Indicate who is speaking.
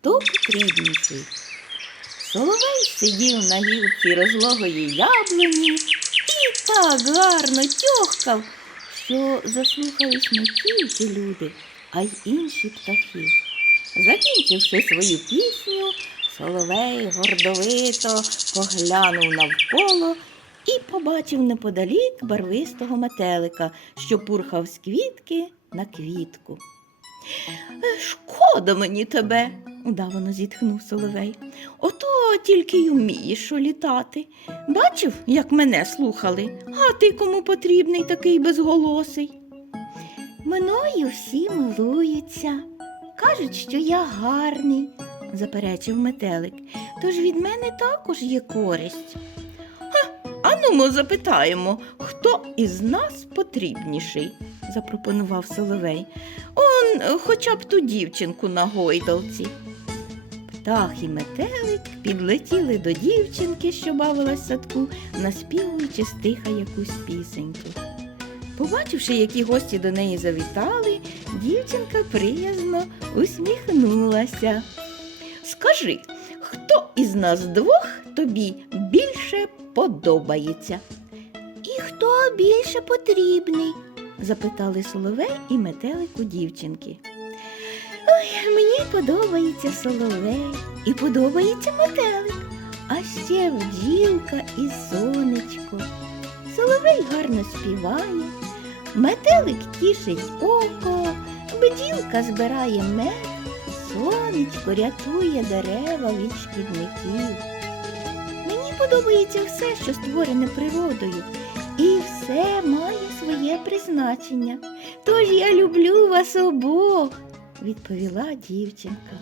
Speaker 1: хто потрібніший. Соловей сидів на гілці розлогої яблуні і так гарно тьохкав, що заслухались не тільки люди, а й інші птахи. Закінчивши свою пісню, Соловей гордовито поглянув навколо і побачив неподалік барвистого метелика, що пурхав з квітки на квітку. «Е, Шкода мені тебе, удавано зітхнув Соловей. Ото тільки й умієш літати. Бачив, як мене слухали, а ти кому потрібний такий безголосий? Мною всі милуються. Кажуть, що я гарний, заперечив метелик. Тож від мене також є користь. А ну ми запитаємо, хто із нас потрібніший, запропонував Соловей. Хоча б ту дівчинку на гойдалці. Птах і метелик підлетіли до дівчинки, що бавилась в садку, наспівуючи стиха якусь пісеньку. Побачивши, які гості до неї завітали, дівчинка приязно усміхнулася. Скажи, хто із нас двох тобі більше подобається? І хто більше потрібний? Запитали соловей і метелик у дівчинки. Ой, мені подобається соловей і подобається метелик, а ще бджілка і сонечко. Соловей гарно співає, метелик тішить око, бджілка збирає мед, сонечко рятує дерева від шкідників. Мені подобається все, що створене природою, і все має своє призначення. Тож я люблю вас обох, відповіла дівчинка.